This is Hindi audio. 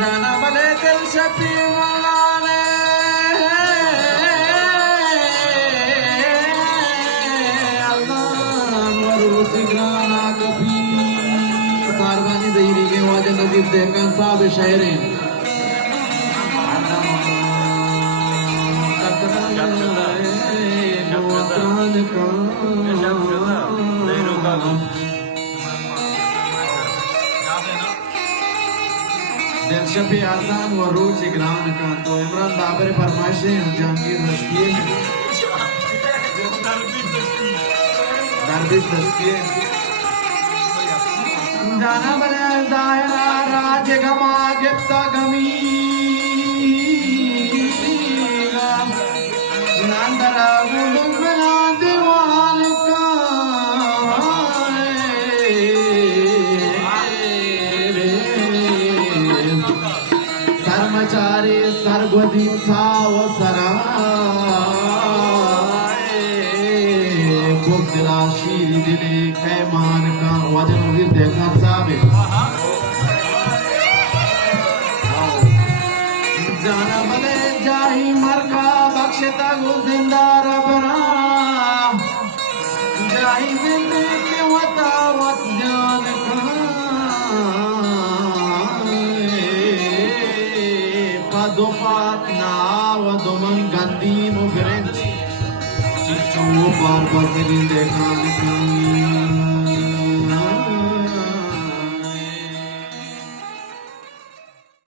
जाना बले दिल शफी मौलाने सारवानी जहीरी के वाजे नजीब देरकान साहब शहर हैं दिल शफी आसान व रूच इकराम का तो इमरान बाबर फरमाइशें जहांगीर रस्तिये दरबिश रस्तिये जाना बने जाहिरा राज गमा गिफ्ता गमी नंदरा गुलुम बना दीवान का सरमचारी सरगोदी साव सरा बुद्धिला शीरी दिले कैमान का वजन नजीर देखना साहब जाना बले जाही मरका बख्शता गो जिंदा रबना जाही जिंदगी वता वत जान का पदो पात नाव दुमन गंदी मुगरेंच चिचो बार बार देखा